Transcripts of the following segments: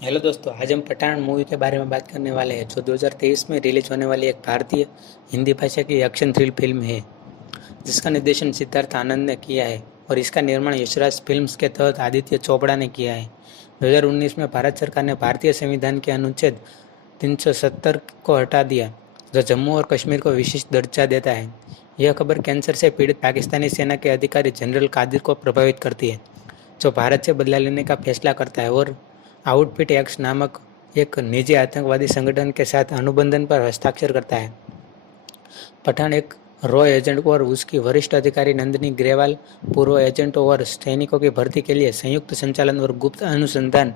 Hello दोस्तों, आज हम पठान मूवी के बारे में बात करने वाले हैं जो 2023 में रिलीज होने वाली एक भारतीय हिंदी भाषा की एक्शन थ्रिल फिल्म है जिसका निर्देशन सिद्धार्थ आनंद ने किया है और इसका निर्माण यशराज फिल्म्स के तहत आदित्य चोपड़ा ने किया है। 2019 में भारत सरकार ने भारतीय संविधान के अनुच्छेद 370 को हटा दिया जो जम्मू और कश्मीर को विशिष्ट दर्जा देता है। यह खबर कैंसर से पीड़ित पाकिस्तानी सेना के अधिकारी जनरल कादिर को प्रभावित करती है जो भारत से बदला लेने का फैसला करता है और आउटफिट एक्स नामक एक निजी आतंकवादी संगठन के साथ अनुबंधन पर हस्ताक्षर करता है। पठान एक रॉ एजेंट और उसकी वरिष्ठ अधिकारी नंदिनी ग्रेवाल पूर्व एजेंटों और सैनिकों की भर्ती के लिए संयुक्त संचालन और गुप्त अनुसंधान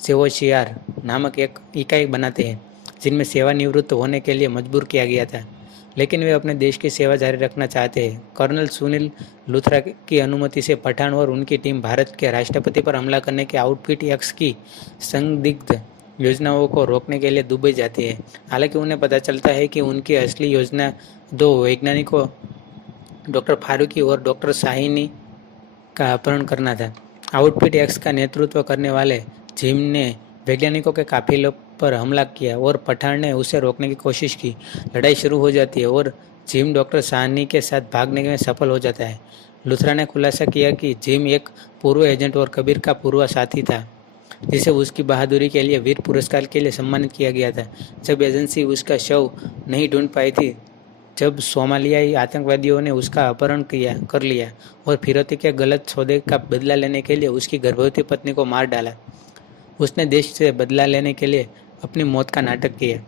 सेवोशियार नामक एक इकाई बनाते हैं जिनमें सेवानिवृत्त होने के लिए मजबूर किया गया था, लेकिन वे अपने देश की सेवा जारी रखना चाहते हैं। कर्नल सुनील लूथरा की अनुमति से पठान और उनकी टीम भारत के राष्ट्रपति पर हमला करने के आउटफिट एक्स की संदिग्ध योजनाओं को रोकने के लिए दुबई जाती है। हालांकि उन्हें पता चलता है कि उनकी असली योजना दो वैज्ञानिकों डॉक्टर फारूकी और डॉक्टर शाहिनी का अपहरण करना था। आउटफिट एक्स का नेतृत्व करने वाले जिम ने वैज्ञानिकों के काफिले पर हमला किया और पठान ने उसे रोकने की कोशिश की। लड़ाई शुरू हो जाती है और जिम डॉक्टर शाहनी के साथ भागने में सफल हो जाता है। लुथरा ने खुलासा किया कि जिम एक पूर्व एजेंट और कबीर का पूर्व साथी था जिसे उसकी बहादुरी के लिए वीर पुरस्कार के लिए सम्मानित किया गया था। जब एजेंसी उसका शव नहीं ढूंढ पाई थी, जब सोमालियाई आतंकवादियों ने उसका अपहरण कर लिया और फिरौती के गलत सौदे का बदला लेने के लिए उसकी गर्भवती पत्नी को मार डाला, उसने देश से बदला लेने के लिए अपनी मौत का नाटक किया।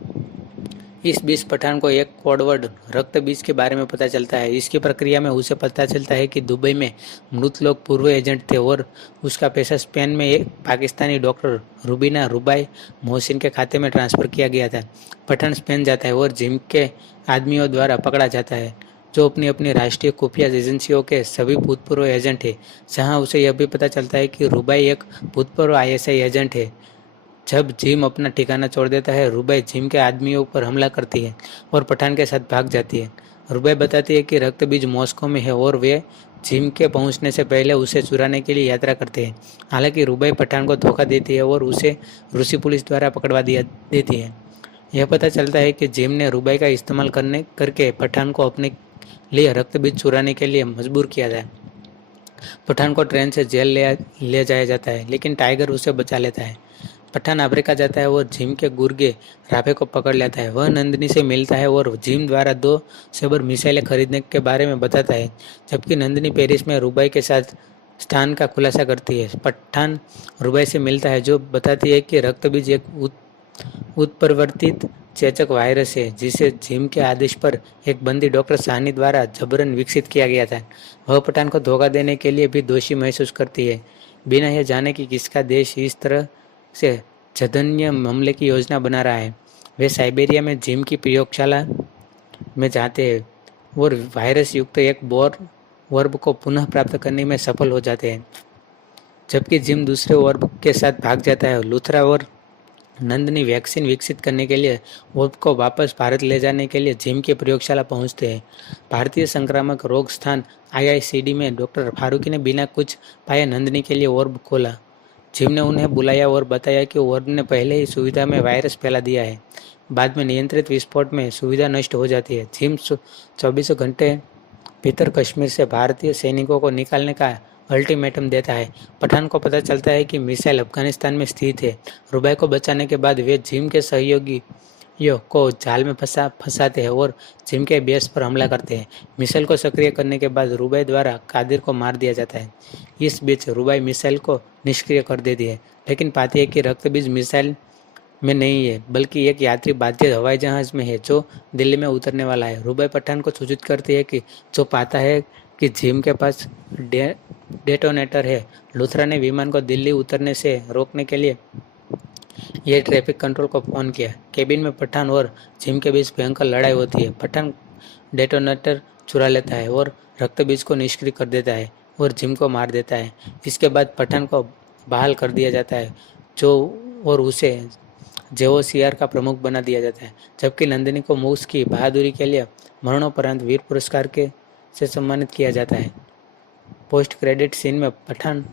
इस बीच पठान को एक कोडवर्ड रक्त बीज के बारे में पता चलता है। इसकी प्रक्रिया में उसे पता चलता है कि दुबई में मृत लोग पूर्व एजेंट थे और उसका पैसा स्पेन में एक पाकिस्तानी डॉक्टर रुबीना रुबाई मोहसिन के खाते में ट्रांसफर किया गया था। पठान स्पेन जाता है और जिम के आदमियों द्वारा पकड़ा जाता है जो अपनी अपनी राष्ट्रीय खुफिया एजेंसियों के सभी भूतपूर्व एजेंट है। जहां उसे यह भी पता चलता है कि रुबाई एक भूतपूर्व आईएसआई एजेंट है। जब जिम अपना ठिकाना छोड़ देता है, रुबाई जिम के आदमियों पर हमला करती है और पठान के साथ भाग जाती है। रुबाई बताती है कि रक्त बीज मॉस्को में है और वे जिम के पहुंचने से पहले उसे चुराने के लिए यात्रा करते हैं। हालांकि रुबाई पठान को धोखा देती है और उसे रूसी पुलिस द्वारा पकड़वा दिया देती है। यह पता चलता है कि जिम ने रुबाई का इस्तेमाल करके पठान को अपने लिए रक्त बीज चुराने के लिए मजबूर किया था। पठान को ट्रेन से जेल ले जाया जाता है, लेकिन टाइगर उसे बचा लेता है। पठान अफ्रीका जाता है और जिम के गुर्गे राफे को पकड़ लेता है। वह नंदिनी से मिलता है और जिम द्वारा 2 सेबर मिसाइलें खरीदने के बारे में बताता है, जबकि नंदिनी पेरिस में रुबाई के साथ स्थान का खुलासा करती है। पठान रुबाई से मिलता है जो बताती है कि रक्त बीज एक उत्परिवर्तित चेचक वायरस है जिसे जिम के आदेश पर एक बंदी डॉक्टर साहनी द्वारा जबरन विकसित किया गया था। वह पठान को धोखा देने के लिए भी दोषी महसूस करती है, बिना यह जाने कि किसका देश इस तरह से जघन्य हमले की योजना बना रहा है। वे साइबेरिया में जिम की प्रयोगशाला में जाते हैं और वायरस युक्त एक बोर वर्ब को पुनः प्राप्त करने में सफल हो जाते हैं, जबकि जिम दूसरे वर्ब के साथ भाग जाता है। लूथरा और नंदनी वैक्सीन विकसित करने के लिए वर्ब को वापस भारत ले जाने के लिए जिम की प्रयोगशाला पहुंचते हैं। भारतीय संक्रामक रोग स्थान आईआईसीडी में डॉक्टर फारूकी ने बिना कुछ पाए नंदनी के लिए वर्ब खोला। जिम ने उन्हें बुलाया और बताया कि वर्ब ने पहले ही सुविधा में वायरस फैला दिया है। बाद में नियंत्रित विस्फोट में सुविधा नष्ट हो जाती है। जिम 24 घंटे भीतर कश्मीर से भारतीय सैनिकों को निकालने का अल्टीमेटम देता है। पठान को पता चलता है कि मिसाइल अफगानिस्तान में स्थित है। रुबाई को बचाने के बाद वे जिम के सहयोगी को जाल में फंसाते हैं और जिम के बेस पर हमला करते हैं। मिसाइल को सक्रिय करने के बाद रुबाई द्वारा कादिर को मार दिया जाता है। इस बीच रुबाई मिसाइल को निष्क्रिय कर देती है, लेकिन पाती है कि रक्त बीज मिसाइल में नहीं है बल्कि एक यात्री बाधित हवाई जहाज में है जो दिल्ली में उतरने वाला है। रुबाई पठान को सूचित करती है कि जो पाता है कि जिम के पास डेटोनेटर है। लूथरा ने विमान को दिल्ली उतरने से रोकने के लिए एयर ट्रैफिक कंट्रोल को फोन किया। केबिन में पठान और जिम के बीच भयंकर लड़ाई होती है। पठान डेटोनेटर चुरा लेता है और रक्त बीज को निष्क्रिय कर देता है और जिम को मार देता है। इसके बाद पठान को बहाल कर दिया जाता है और उसे जेओसीआर का प्रमुख बना दिया जाता है, जबकि नंदिनी को मूस की बहादुरी के लिए मरणोपरांत वीर पुरस्कार से सम्मानित किया जाता है। पोस्ट क्रेडिट सीन में पठान